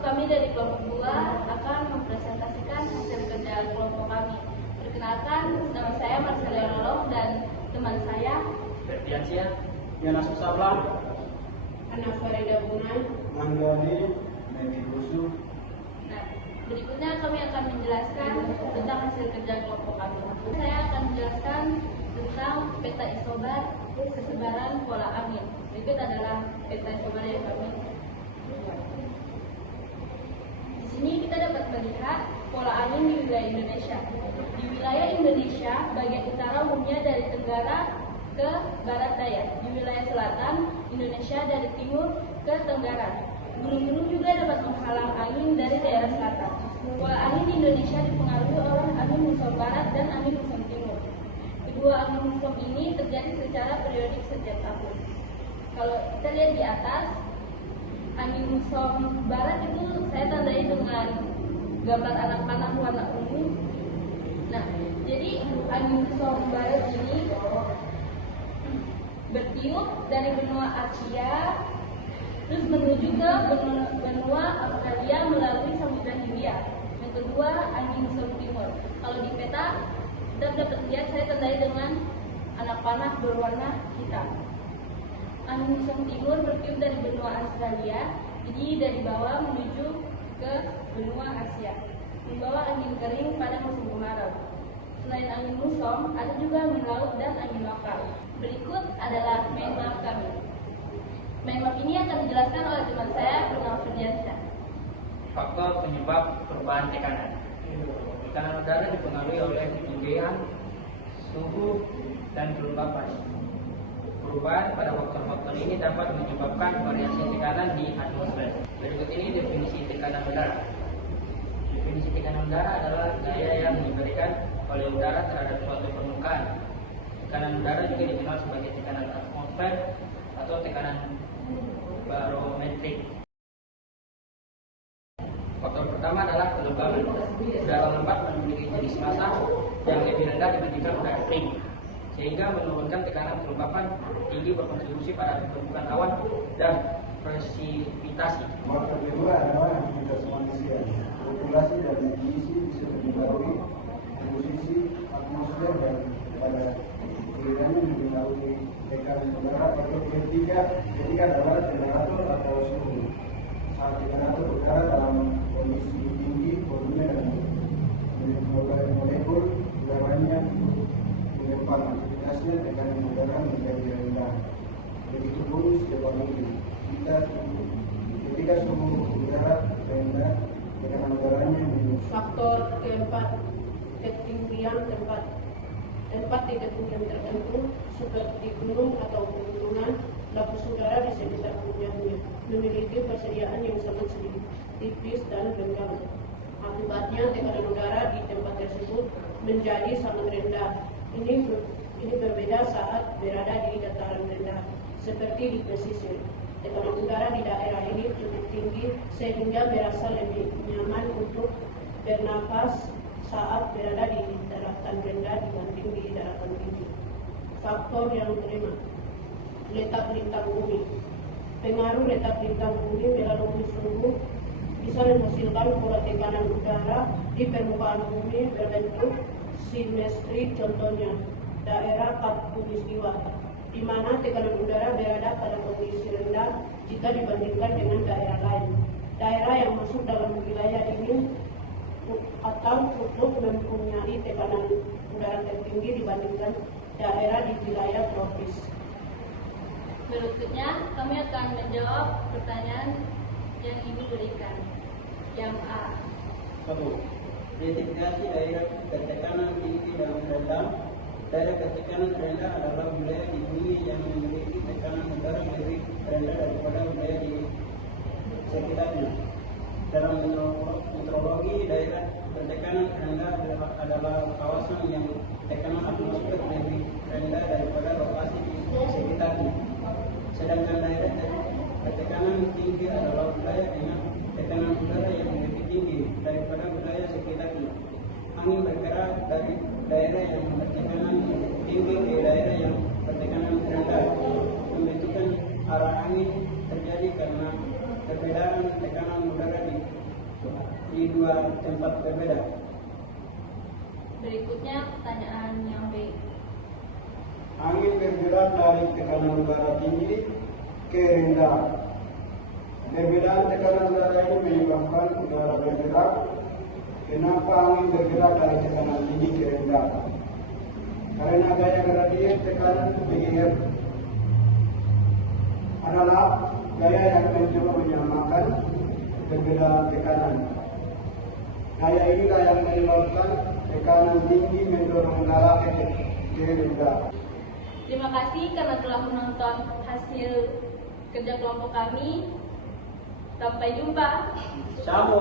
kami dari kelompok 2 akan mempresentasikan hasil kerja kelompok kami. Perkenalkan, nama saya Marcelia Lolong dan teman saya Berdiansyah, Yana Susablah, Ana Farida Bunai, Manggani, Nemi Busu. Nah, berikutnya kami akan menjelaskan tentang hasil kerja kelompok kami. Saya akan menjelaskan tentang peta isobar kesebaran pola angin. Berikut adalah peta isobar yang kami. Di sini kita dapat melihat pola angin di wilayah Indonesia. Di wilayah Indonesia, bagian utara umumnya dari tenggara ke barat daya. Di wilayah selatan Indonesia dari timur ke tenggara. Gunung-gunung juga dapat menghalang angin dari daerah selatan. Pola angin di Indonesia dipengaruhi oleh angin muson barat dan angin muson timur. Kedua angin muson ini terjadi secara periodik setiap tahun. Kalau kita lihat di atas, angin muson barat itu saya tandai dengan gambar anak panah warna ungu. Nah, jadi angin muson barat ini bertiup dari benua Asia terus menuju ke benua Australia melalui Samudra Hindia. Yang kedua, angin muson timur. Kalau di peta kita dapat lihat saya tandai dengan anak panah berwarna hitam. Angin muson timur bertiup dari benua Australia, jadi dari bawah menuju ke benua Asia, membawa angin kering pada musim kemarau. Selain angin muson, ada juga angin laut dan angin lokal. Berikut adalah mind map kami. Mind map ini akan dijelaskan oleh teman saya, bernama Ferdiansyah. Faktor penyebab perubahan tekanan. Tekanan udara dipengaruhi oleh ketinggian, suhu, dan kelembapan. Perubahan pada faktor-faktor ini dapat menyebabkan variasi tekanan di atmosfer. Berikut ini definisi tekanan udara. Definisi tekanan udara adalah gaya yang diberikan oleh udara terhadap suatu permukaan. Tekanan udara juga dikenal sebagai tekanan atmosfer atau tekanan barometrik. Faktor pertama adalah kelembaban. Udara lembab memiliki jenis massa yang lebih rendah dibandingkan udara kering, sehingga menurunkan tekanan kelembapan tinggi berkontribusi pada pembentukan awan dan presipitasi. Faktor kedua adalah aktivitas manusia. Populasi dan emisi bisa dipengaruhi posisi atmosfer dan pada kiranya mempengaruhi tekanan udara. Faktor ketiga adalah temperatur atau suhu. Saat temperatur udara dalam kondisi tinggi, volume dan molekul udaranya mengembang aktivitasnya, tekanan udara menjadi rendah. Begitu pun sebaliknya, ketika suhu udara rendah, tekanan udaranya meningkat. faktor keempat, ketinggian tempat di ketinggian tertentu seperti gunung atau pegunungan, lapis udara di sekitar puncaknya memiliki persediaan yang sangat sedikit, tipis dan renggang. Akibatnya tekanan udara di tempat tersebut menjadi sangat rendah. Ini berbeda saat berada di dataran rendah, seperti di pesisir. Tekanan udara di daerah ini cukup tinggi sehingga merasa lebih nyaman untuk bernafas saat berada di daratan rendah dibanding di daratan tinggi. Faktor yang kelima, letak lintang bumi. Pengaruh letak lintang bumi melalui suhu bisa menghasilkan pola tekanan udara di permukaan bumi berbentuk simetri. Contohnya daerah khatulistiwa, di mana tekanan udara berada pada kondisi rendah jika dibandingkan dengan daerah lain. Daerah yang masuk dalam wilayah ini atau kutub mempunyai tekanan udara tertinggi dibandingkan daerah di wilayah tropis. Berikutnya kami akan menjawab pertanyaan yang Ibu berikan. Yang A. 1. Identifikasi daerah bertekanan tinggi dan rendah. Daerah bertekanan rendah adalah wilayah di bumi yang memiliki tekanan udara lebih rendah daripada wilayah di sekitarnya. Dalam meteorologi, daerah bertekanan rendah adalah kawasan yang tekanan atmosfer lebih rendah daripada lokasi di sekitarnya. Sedangkan daerah bertekanan tinggi adalah wilayah dengan tekanan udara yang lebih tinggi daripada wilayah sekitarnya. Angin bergerak dari daerah yang bertekanan tinggi ke daerah yang bertekanan rendah. Pembentukan arah angin terjadi karena perbedaan tekanan udara di di dua tempat berbeda. Berikutnya pertanyaan yang B. Angin bergerak dari tekanan udara tinggi ke rendah. Perbedaan tekanan udara ini menyebabkan udara bergerak. Kenapa angin bergerak dari tekanan tinggi ke rendah? Karena gaya gradien tekanan PGF adalah gaya yang mencoba menyamakan perbedaan tekanan. Gaya inilah yang menyebabkan tekanan tinggi mendorong udara ke rendah. Terima kasih karena telah menonton hasil kerja kelompok kami. Sampai jumpa. Sama.